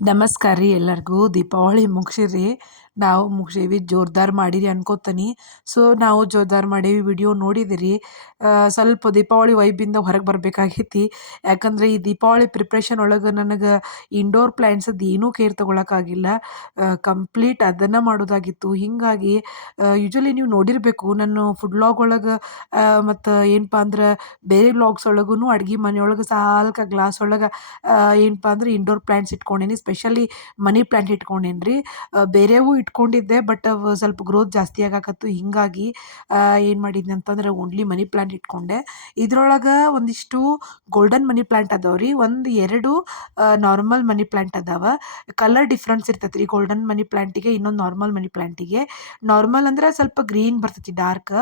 ನಮಸ್ಕಾರ ರೀ ಎಲ್ಲರಿಗೂ. ದೀಪಾವಳಿ ಮುಗಿಸಿರಿ ನಾವು ಮುಗಿಸೀವಿ, ಜೋರ್ದಾರ್ ಮಾಡಿರಿ ಅನ್ಕೋತೀನಿ. ಸೊ ನಾವು ಜೋರ್ದಾರ್ ಮಾಡೀವಿ ವಿಡಿಯೋ ನೋಡಿದಿರಿ. ಸ್ವಲ್ಪ ದೀಪಾವಳಿ ವೈಬಿಂದ ಹೊರಗೆ ಬರಬೇಕಾಗೈತಿ. ಯಾಕಂದರೆ ಈ ದೀಪಾವಳಿ ಪ್ರಿಪ್ರೇಷನ್ ಒಳಗೆ ನನಗೆ ಇಂಡೋರ್ ಪ್ಲ್ಯಾಂಟ್ಸದ್ದು ಏನೂ ಕೇರ್ ತೊಗೊಳಕ್ಕಾಗಿಲ್ಲ ಕಂಪ್ಲೀಟ್ ಅದನ್ನು ಮಾಡೋದಾಗಿತ್ತು. ಹೀಗಾಗಿ ಯೂಶ್ವಲಿ ನೀವು ನೋಡಿರಬೇಕು ನಾನು ಫುಡ್ ಲಾಗ್ ಒಳಗೆ ಮತ್ತು ಏನಪ್ಪ ಅಂದ್ರೆ ಬೇರೆ ವ್ಲಾಗ್ಸ್ ಒಳಗೂ ಅಡ್ಗೆ ಮನೆಯೊಳಗೆ ಸಾಲ್ಕ ಗ್ಲಾಸ್ ಒಳಗೆ ಏನಪ್ಪ ಅಂದ್ರೆ ಇಂಡೋರ್ ಪ್ಲ್ಯಾಂಟ್ಸ್ ಇಟ್ಕೊಂಡೀನಿ. ಸ್ಪೆಷಲಿ ಮನಿ ಪ್ಲ್ಯಾಂಟ್ ಇಟ್ಕೊಂಡೇನಿ ರೀ ಬೇರೆವು ಇಟ್ಕೊಂಡಿದ್ದೆ ಬಟ್ ಸ್ವಲ್ಪ ಗ್ರೋತ್ ಜಾಸ್ತಿ ಆಗಾಕತ್ತು. ಹೀಗಾಗಿ ಏನು ಮಾಡಿದ್ನಿ ಅಂತಂದ್ರೆ ಓನ್ಲಿ ಮನಿ ಪ್ಲ್ಯಾಂಟ್ ಇಟ್ಕೊಂಡೆ. ಇದ್ರೊಳಗೆ ಒಂದಿಷ್ಟು ಗೋಲ್ಡನ್ ಮನಿ ಪ್ಲ್ಯಾಂಟ್ ಅದಾವೆ ರೀ ಒಂದು ಎರಡು ನಾರ್ಮಲ್ ಮನಿ ಪ್ಲ್ಯಾಂಟ್ ಅದಾವ. ಕಲರ್ ಡಿಫ್ರೆನ್ಸ್ ಇರ್ತೈತೆ ರೀ ಗೋಲ್ಡನ್ ಮನಿ ಪ್ಲ್ಯಾಂಟಿಗೆ ಇನ್ನೊಂದು ನಾರ್ಮಲ್ ಮನಿ ಪ್ಲ್ಯಾಂಟಿಗೆ ನಾರ್ಮಲ್ ಅಂದ್ರೆ ಸ್ವಲ್ಪ ಗ್ರೀನ್ ಬರ್ತೈತಿ ಡಾರ್ಕ್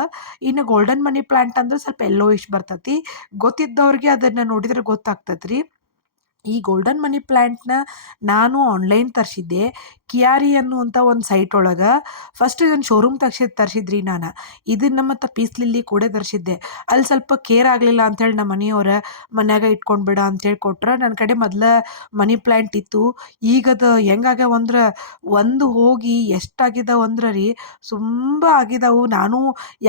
ಇನ್ನು ಗೋಲ್ಡನ್ ಮನಿ ಪ್ಲ್ಯಾಂಟ್ ಅಂದ್ರೆ ಸ್ವಲ್ಪ ಯೆಲ್ಲೋಯಿಶ್ ಬರ್ತೈತಿ. ಗೊತ್ತಿದ್ದವ್ರಿಗೆ ಅದನ್ನು ನೋಡಿದ್ರೆ ಗೊತ್ತಾಗ್ತೈತೆ ರೀ ಈ ಗೋಲ್ಡನ್ ಮನಿ ಪ್ಲ್ಯಾಂಟ್ನ ನಾನು ಆನ್ಲೈನ್ ತರಿಸಿದ್ದೆ. ಕಿಯಾರಿ ಅನ್ನುವಂಥ ಒಂದು ಸೈಟ್ ಒಳಗೆ ಫಸ್ಟ್ ಇದನ್ನು ಶೋರೂಮ್ ತರ್ಸಿ ತರಿಸಿದ್ರಿ ನಾನು. ಇದನ್ನು ಮತ್ತು ಪೀಸ್ ಲಿಲ್ಲಿ ಕೂಡ ತರಿಸಿದ್ದೆ. ಅಲ್ಲಿ ಸ್ವಲ್ಪ ಕೇರ್ ಆಗಲಿಲ್ಲ ಅಂಥೇಳಿ ನಮ್ಮ ಮನೆಯವ್ರ ಮನ್ಯಾಗ ಇಟ್ಕೊಂಡು ಬಿಡ ಅಂಥೇಳಿ ಕೊಟ್ರೆ ನನ್ನ ಕಡೆ ಮೊದಲ ಮನಿ ಪ್ಲ್ಯಾಂಟ್ ಇತ್ತು. ಈಗ ಅದು ಹೆಂಗಾಗ್ಯಾವ ಅಂದ್ರೆ ಒಂದು ಹೋಗಿ ಎಷ್ಟಾಗಿದಾವ ಅಂದ್ರೆ ರೀ ತುಂಬ ಆಗಿದಾವು. ನಾನು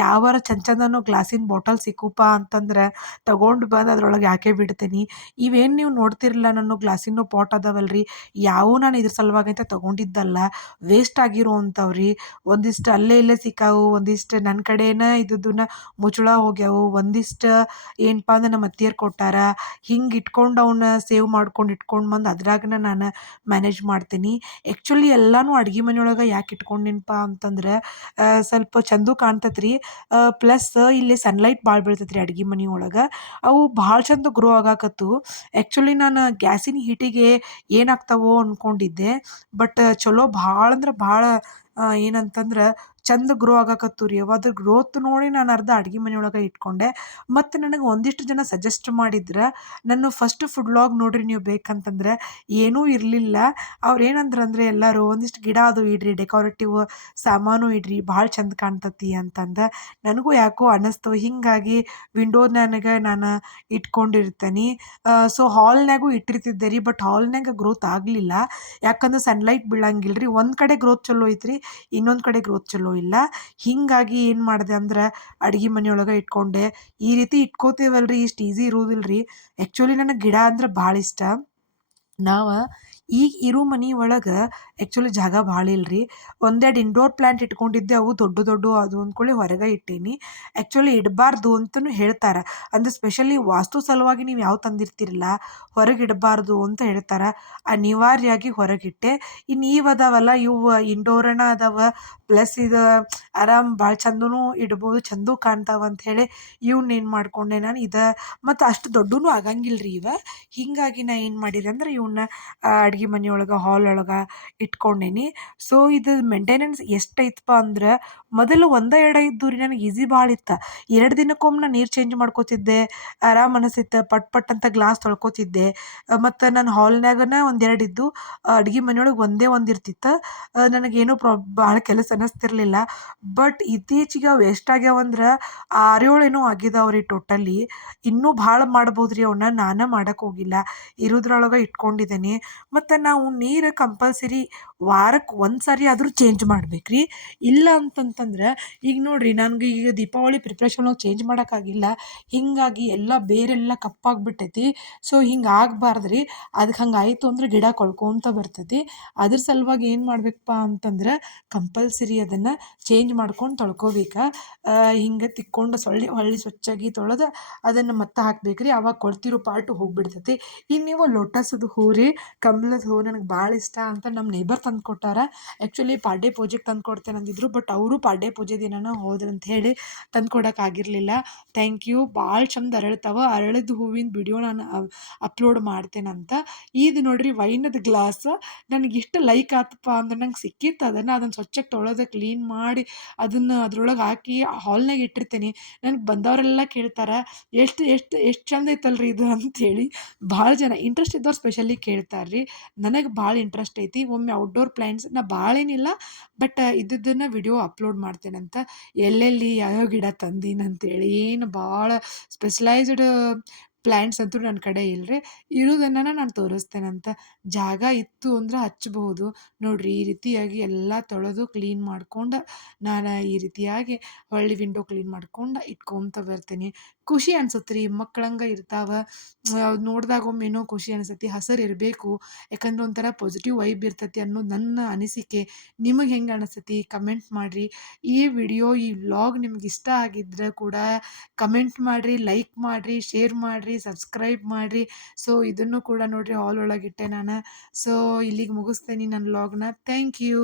ಯಾವಾರ ಚಂದ ಚಂದನೋ ಗ್ಲಾಸಿನ ಬಾಟಲ್ ಸಿಕ್ಕುಪ್ಪ ಅಂತಂದ್ರೆ ತಗೊಂಡು ಬಂದು ಅದ್ರೊಳಗೆ ಯಾಕೆ ಬಿಡ್ತೀನಿ? ಇವೇನು ನೀವು ನೋಡ್ತಿರಲಿಲ್ಲ ನಾನು ಗ್ಲಾಸಿನ ಪಾಟ್ ಅದಾವಲ್ರಿ? ಯಾವೂ ನಾನು ಇದ್ರ ಸಲುವಾಗಿ ಅಂತ ತಗೊಂಡಿದ್ದಲ್ಲ ವೇಸ್ಟ್ ಆಗಿರೋ ಅಂಥವು ರೀ ಒಂದಿಷ್ಟು ಅಲ್ಲೇ ಇಲ್ಲೇ ಸಿಕ್ಕಾವು, ಒಂದಿಷ್ಟು ನನ್ನ ಕಡೆನೇ ಇದ್ದದ್ದನ್ನ ಮುಚ್ಚಳ ಹೋಗ್ಯಾವು, ಒಂದಿಷ್ಟು ಏನಪ್ಪ ಅಂದ್ರೆ ನಮ್ಮ ಅತ್ತಿಯರು ಕೊಟ್ಟಾರ, ಹಿಂಗೆ ಇಟ್ಕೊಂಡು ಅವನ್ನ ಸೇವ್ ಮಾಡ್ಕೊಂಡು ಇಟ್ಕೊಂಡು ಬಂದು ಅದ್ರಾಗನ ನಾನು ಮ್ಯಾನೇಜ್ ಮಾಡ್ತೀನಿ. ಆ್ಯಕ್ಚುಲಿ ಎಲ್ಲನೂ ಅಡ್ಗೆ ಮನೆಯೊಳಗೆ ಯಾಕೆ ಇಟ್ಕೊಂಡಿನಪ್ಪ ಅಂತಂದ್ರೆ ಸ್ವಲ್ಪ ಚಂದ ಕಾಣ್ತತ್ರಿ. ಪ್ಲಸ್ ಇಲ್ಲಿ ಸನ್ಲೈಟ್ ಭಾಳ ಬೀಳ್ತೈತೆ ರೀ ಅಡ್ಗೆ ಮನೆ ಒಳಗೆ ಅವು ಭಾಳ ಚಂದ ಗ್ರೋ ಆಗಾಕತ್ತು. ಆ್ಯಕ್ಚುಲಿ ನಾನು ಗ್ಯಾಸಿನ ಹೀಟಿಗೆ ಏನಾಗ್ತಾವೋ ಅಂದ್ಕೊಂಡಿದ್ದೆ ಬಟ್ ಚಲೋ ಭಾಳ ಅಂದ್ರೆ ಭಾಳ ಏನಂತಂದ್ರೆ ಚಂದ ಗ್ರೋ ಆಗಾಕತ್ತು ರೀ. ಅದ್ರ ಗ್ರೋತ್ ನೋಡಿ ನಾನು ಅರ್ಧ ಅಡ್ಗೆ ಮನೆಯೊಳಗೆ ಇಟ್ಕೊಂಡೆ. ಮತ್ತು ನನಗೆ ಒಂದಿಷ್ಟು ಜನ ಸಜೆಸ್ಟ್ ಮಾಡಿದ್ರೆ, ನನ್ನ ಫಸ್ಟ್ ಫುಡ್ ಲಾಗ್ ನೋಡ್ರಿ ನೀವು ಬೇಕಂತಂದ್ರೆ ಏನೂ ಇರಲಿಲ್ಲ. ಅವ್ರು ಏನಂದ್ರೆ ಅಂದರೆ, ಎಲ್ಲರೂ ಒಂದಿಷ್ಟು ಗಿಡ ಅದು ಇಡ್ರಿ ಡೆಕೋರೇಟಿವ್ ಸಾಮಾನು ಇಡ್ರಿ, ಭಾಳ ಚಂದ ಕಾಣ್ತತಿ ಅಂತಂದು. ನನಗೂ ಯಾಕೋ ಅನ್ನಿಸ್ತು ಹೀಗಾಗಿ ವಿಂಡೋ ನನಗೆ ನಾನು ಇಟ್ಕೊಂಡಿರ್ತೇನೆ. ಸೊ ಹಾಲ್ನಾಗೂ ಇಟ್ಟಿರ್ತಿದ್ದೆ ರೀ ಬಟ್ ಹಾಲ್ನಾಗ ಗ್ರೋತ್ ಆಗಲಿಲ್ಲ. ಯಾಕಂದ್ರೆ ಸನ್ಲೈಟ್ ಬೀಳಂಗಿಲ್ಲ ರೀ ಒಂದು ಕಡೆ ಗ್ರೋತ್ ಚಲೋ ಐತ್ರಿ, ಇನ್ನೊಂದು ಕಡೆ ಗ್ರೋತ್ ಚಲೋ ಇಲ್ಲ. ಹೀಗಾಗಿ ಏನು ಮಾಡಿದೆ ಅಂದ್ರೆ ಅಡುಗೆ ಮನೆಯೊಳಗೆ ಇಟ್ಕೊಂಡೆ. ಈ ರೀತಿ ಇಟ್ಕೋತೀವಲ್ರಿ, ಇಷ್ಟು ಈಸಿ ಇರುವುದಿಲ್ಲ ರೀ ಆ್ಯಕ್ಚುಲಿ ನನಗೆ ಗಿಡ ಅಂದ್ರೆ ಭಾಳ ಇಷ್ಟ. ನಾವು ಈಗ ಇರೋ ಮನೆ ಒಳಗೆ ಆ್ಯಕ್ಚುಲಿ ಜಾಗ ಭಾಳ ಇಲ್ಲ ರೀ ಒಂದೆರಡು ಇಂಡೋರ್ ಪ್ಲ್ಯಾಂಟ್ ಇಟ್ಕೊಂಡಿದ್ದೆ, ಅವು ದೊಡ್ಡ ದೊಡ್ಡ ಅದು ಅಂದ್ಕೊಳ್ಳಿ ಹೊರಗೆ ಇಟ್ಟೀನಿ. ಆ್ಯಕ್ಚುಲಿ ಇಡಬಾರ್ದು ಅಂತಲೂ ಹೇಳ್ತಾರೆ. ಅಂದರೆ ಸ್ಪೆಷಲಿ ವಾಸ್ತು ಸಲುವಾಗಿ ನೀವು ಯಾವ ತಂದಿರ್ತೀರಲ್ಲ, ಹೊರಗೆ ಇಡಬಾರ್ದು ಅಂತ ಹೇಳ್ತಾರೆ. ಅನಿವಾರ್ಯವಾಗಿ ಹೊರಗಿಟ್ಟೆ ಇನ್ನು ಇವು ಅದಾವಲ್ಲ, ಇವು ಇಂಡೋರಣ ಅದಾವ. ಪ್ಲಸ್ ಇದು ಆರಾಮ್ ಭಾಳ ಚಂದನೂ ಇಡ್ಬೋದು, ಚಂದೂ ಕಾಣ್ತಾವ ಹೇಳಿ ಇವ್ನ ಏನು ಮಾಡ್ಕೊಂಡೆ ನಾನು ಇದು. ಮತ್ತು ಅಷ್ಟು ದೊಡ್ಡನೂ ಆಗಂಗಿಲ್ಲ ರೀ ಇವ. ಹೀಗಾಗಿ ನಾ ಏನು ಮಾಡಿದೆ ಅಂದ್ರೆ ಇವನ್ನ ಅಡ್ಗೆ ಮನೆಯೊಳಗೆ ಹಾಲ್ ಒಳಗೆ ಇಟ್ಕೊಂಡೇನಿ. ಸೊ ಇದು ಮೇಂಟೆನೆನ್ಸ್ ಎಷ್ಟೈತಪ್ಪ ಅಂದ್ರೆ ಮೊದಲು ಒಂದು ಎರಡು ಇದ್ದು ರೀ ನನಗೆ ಈಸಿ ಭಾಳ ಇತ್ತು. ಎರಡು ದಿನಕ್ಕೊಮ್ಮೆ ನಾನು ನೀರು ಚೇಂಜ್ ಮಾಡ್ಕೋತಿದ್ದೆ, ಆರಾಮ್ ಅನಿಸಿತ್ತು, ಪಟ್ ಪಟ್ ಅಂತ ಗ್ಲಾಸ್ ತೊಳ್ಕೊತಿದ್ದೆ. ಮತ್ತು ನನ್ನ ಹಾಲ್ನಾಗನ ಒಂದೆರಡು ಇದ್ದು ಅಡುಗೆ ಮನೆಯೊಳಗೆ ಒಂದೇ ಒಂದು ಇರ್ತಿತ್ತು. ನನಗೇನು ಪ್ರಾ ಭಾಳ ಕೆಲಸ ಅನ್ನಿಸ್ತಿರ್ಲಿಲ್ಲ ಬಟ್ ಇತ್ತೀಚೆಗೆ ಅವು ಎಷ್ಟಾಗ್ಯಾವಂದ್ರೆ ಅಂದ್ರೆ ಆರು ಏಳು ಏನೋ ಆಗಿದಾವೆ ರೀ ಟೋಟಲಿ ಇನ್ನೂ ಭಾಳ ಮಾಡ್ಬೋದು ರೀ ಅವನ್ನ ನಾನು ಮಾಡೋಕ್ಕೋಗಿಲ್ಲ ಇರೋದ್ರೊಳಗೆ ಇಟ್ಕೊಂಡಿದ್ದೀನಿ ಮತ್ತು ನಾವು ನೀರು ಕಂಪಲ್ಸರಿ ವಾರಕ್ಕೆ ಒಂದು ಸಾರಿ ಆದರೂ ಚೇಂಜ್ ಮಾಡ್ಬೇಕು ಇಲ್ಲ ಅಂತಂತಂದ್ರೆ, ಈಗ ನೋಡಿರಿ ನನಗೆ ಈಗ ದೀಪಾವಳಿ ಪ್ರಿಪ್ರೇಷನ್ ಚೇಂಜ್ ಮಾಡೋಕ್ಕಾಗಿಲ್ಲ ಹೀಗಾಗಿ ಎಲ್ಲ ಬೇರೆಲ್ಲ ಕಪ್ಪಾಗ್ಬಿಟ್ಟೈತಿ. ಸೊ ಹಿಂಗೆ ಆಗಬಾರ್ದ್ರಿ. ಅದಕ್ಕೆ ಹಂಗೆ ಆಯಿತು ಅಂದ್ರೆ ಗಿಡ ಕೊಳ್ಕೊತ ಬರ್ತೈತಿ. ಅದ್ರ ಸಲುವಾಗಿ ಏನು ಮಾಡಬೇಕಪ್ಪ ಅಂತಂದ್ರೆ ಕಂಪಲ್ಸರಿ ಅದನ್ನು ಚೇಂಜ್ ಮಾಡ್ಕೊಂಡು ತೊಳ್ಕೊಬೇಕು. ಹಿಂಗೆ ತಿಕ್ಕೊಂಡು ಸೊಳ್ಳೆ, ಹೊಳ್ಳಿ ಸ್ವಚ್ಛಾಗಿ ತೊಳೆದು ಅದನ್ನು ಮತ್ತೆ ಹಾಕ್ಬೇಕು ರೀ ಅವಾಗ ಕೊಡ್ತಿರೋ ಪಾರ್ಟು ಹೋಗಿಬಿಡ್ತೈತಿ. ಇನ್ನು ನೀವು ಲೋಟಸದು ಹೂರಿ ರೀ ಹೂ, ನನಗೆ ಭಾಳ ಇಷ್ಟ ಅಂತ ನಮ್ಮ ನೇಬರ್ ತಂದು ಕೊಟ್ಟಾರ. ಆ್ಯಕ್ಚುಲಿ ಪಾಡ್ಯ ಪೂಜೆಗೆ ತಂದು ಕೊಡ್ತೇನೆ ಅಂದಿದ್ರು ಬಟ್ ಅವರು ಪಾಡ್ಯ ಪೂಜೆ ದಿನನ ಹೋದ್ರಂತ ಹೇಳಿ ತಂದು ಕೊಡಕ್ಕೆ ಆಗಿರಲಿಲ್ಲ. ಥ್ಯಾಂಕ್ ಯು ಭಾಳ ಚಂದ ಅರಳ್ತಾವ. ಅರಳಿದ ಹೂವಿನ ವಿಡಿಯೋ ನಾನು ಅಪ್ಲೋಡ್ ಮಾಡ್ತೇನಂತ ಇದು ನೋಡ್ರಿ ವೈನದ ಗ್ಲಾಸ್ ನನಗೆ ಇಷ್ಟು ಲೈಕ್ ಆತಪ್ಪ ಅಂದ್ರೆ ನಂಗೆ ಸಿಕ್ಕಿತ್ತು ಅದನ್ನು. ಅದನ್ನು ಸ್ವಚ್ಛಕ್ಕೆ ತೊಳೆದು ಕ್ಲೀನ್ ಮಾಡಿ ಅದನ್ನು ಅದ್ರೊಳಗೆ ಹಾಕಿ ಹಾಲ್ನಾಗ ಇಟ್ಟಿರ್ತೀನಿ. ನನಗೆ ಬಂದವರೆಲ್ಲ ಕೇಳ್ತಾರೆ, ಎಷ್ಟು ಎಷ್ಟು ಎಷ್ಟು ಚಂದ ಐತಲ್ರಿ ಇದು? ಅಂಥೇಳಿ ಭಾಳ ಜನ ಇಂಟ್ರೆಸ್ಟ್ ಇದ್ದವ್ರು ಸ್ಪೆಷಲಿ ಕೇಳ್ತಾರೆ ರೀ ನನಗೆ ಭಾಳ ಇಂಟ್ರೆಸ್ಟ್ ಐತಿ, ಒಮ್ಮೆ ಔಟ್ಡೋರ್ ಪ್ಲ್ಯಾಂಟ್ಸ್ ನಾ ಭಾಳ ಏನಿಲ್ಲ ಬಟ್ ಇದ್ದಿದ್ದನ್ನು ವಿಡಿಯೋ ಅಪ್ಲೋಡ್ ಮಾಡ್ತೇನಂತ, ಎಲ್ಲೆಲ್ಲಿ ಯಾವ್ಯಾವ ಗಿಡ ತಂದೀನಿ ಅಂತೇಳಿ ಏನು ಭಾಳ ಸ್ಪೆಷಲೈಸ್ಡ್ ಪ್ಲ್ಯಾಂಟ್ಸ್ ಅಂತೂ ನನ್ನ ಕಡೆ ಇಲ್ರಿ. ಇರೋದನ್ನ ನಾನು ತೋರಿಸ್ತೇನಂತ. ಜಾಗ ಇತ್ತು ಅಂದ್ರೆ ಹಚ್ಚಬಹುದು ನೋಡ್ರಿ ಈ ರೀತಿಯಾಗಿ ಎಲ್ಲ ತೊಳೆದು ಕ್ಲೀನ್ ಮಾಡ್ಕೊಂಡು ನಾನು ಈ ರೀತಿಯಾಗಿ ಹೊಳ್ಳಿ ವಿಂಡೋ ಕ್ಲೀನ್ ಮಾಡ್ಕೊಂಡು ಇಟ್ಕೊಂತ ಬರ್ತೀನಿ. ಖುಷಿ ಅನ್ಸುತ್ತೆ ರೀ ಮಕ್ಳಂಗೆ ಇರ್ತಾವೆ. ನೋಡಿದಾಗ ಒಮ್ಮೆನೋ ಖುಷಿ ಅನಿಸತಿ. ಹಸರು ಇರಬೇಕು. ಯಾಕಂದ್ರೆ ಒಂಥರ ಪಾಸಿಟಿವ್ ವೈಬ್ ಇರ್ತೈತಿ ಅನ್ನೋದು ನನ್ನ ಅನಿಸಿಕೆ. ನಿಮಗೆ ಹೆಂಗೆ ಅನಿಸ್ತೈತಿ ಕಮೆಂಟ್ ಮಾಡಿರಿ. ಈ ವಿಡಿಯೋ ಈ ವ್ಲಾಗ್ ನಿಮ್ಗೆ ಇಷ್ಟ ಆಗಿದ್ರೆ ಕೂಡ ಕಮೆಂಟ್ ಮಾಡಿರಿ ಲೈಕ್ ಮಾಡಿರಿ ಶೇರ್ ಮಾಡಿರಿ. ಸಬ್ಸ್ಕ್ರೈಬ್ ಮಾಡಿರಿ. ಸೊ ಇದನ್ನು ಕೂಡ ನೋಡಿರಿ, ಹಾಲ್ ಒಳಗಿಟ್ಟೆ ನಾನು. ಸೊ ಇಲ್ಲಿಗೆ ಮುಗಿಸ್ತೇನೆ ನನ್ನ ಲಾಗ್ನ ಥ್ಯಾಂಕ್ ಯು